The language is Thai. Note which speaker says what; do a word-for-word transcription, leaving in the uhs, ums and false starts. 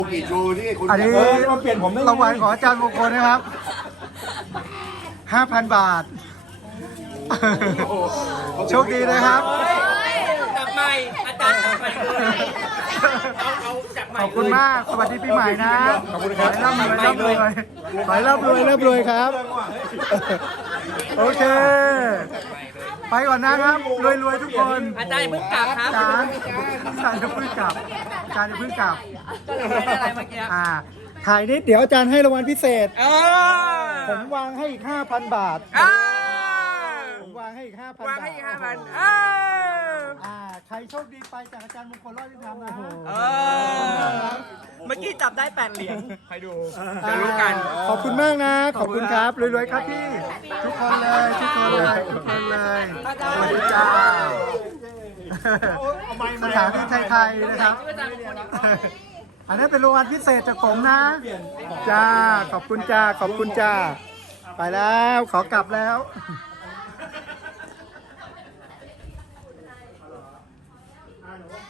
Speaker 1: กี่ชูที่คุณ
Speaker 2: อันนี้
Speaker 3: เออมาเปลี่ยนผมได้ไง
Speaker 2: รางวัลของอาจารย์มงคลนะครับห้าพันบาท โชคดีนะครับ
Speaker 4: จับใหม่อาจารย์จับใหม่เลยเอาเอาจับใหม่
Speaker 2: ขอบคุณมาก สวัสดีปีใหม่นะ
Speaker 3: ขอบคุณครับ
Speaker 2: ขอให้ร่ำรวยร่ำรวยขอให้ร่ำรวยร่ำรวยครับ โอเค ไปก่อนนะครับ รวยๆทุกคน
Speaker 4: อาจารย์เพิ่งกลับครับ
Speaker 2: อาจารย์อาจารย์จะเพิ่งกลับอาจารย์จะเพิ่งกลับ
Speaker 4: ก็เลยไม่ได้อะไรเมื่อกี้
Speaker 2: อ่า ถ่ายนิดเดี๋ยวอาจารย์ให้รางวัลพิเศษ
Speaker 4: เออ
Speaker 2: ผมวางให้อีก ห้าพัน บาท
Speaker 4: เออ
Speaker 2: ผมวางให้อีก ห้าพัน
Speaker 4: วาง
Speaker 2: บาท
Speaker 4: ให้อีกห้าพันเออ
Speaker 2: อ่า ใครโชคดีไปจากอาจารย์มงคลรอดที่ทำนะ
Speaker 4: เออเมื่อกี้จับได้แปดเหรียญใครดูจะรู้กัน
Speaker 2: ขอบคุณมากนะ ขอบคุณครับ รวยๆครับพี่ ทุกคนเลย ทุกคนเลย ทุกคนเลยสวัสดีจ้าสถานที่ไทยๆนะครับ อันนี้เป็นรางวัลพิเศษจากผมนะ จ้า ขอบคุณจ้า ขอบคุณจ้า ไปแล้ว ขอกลับแล้ว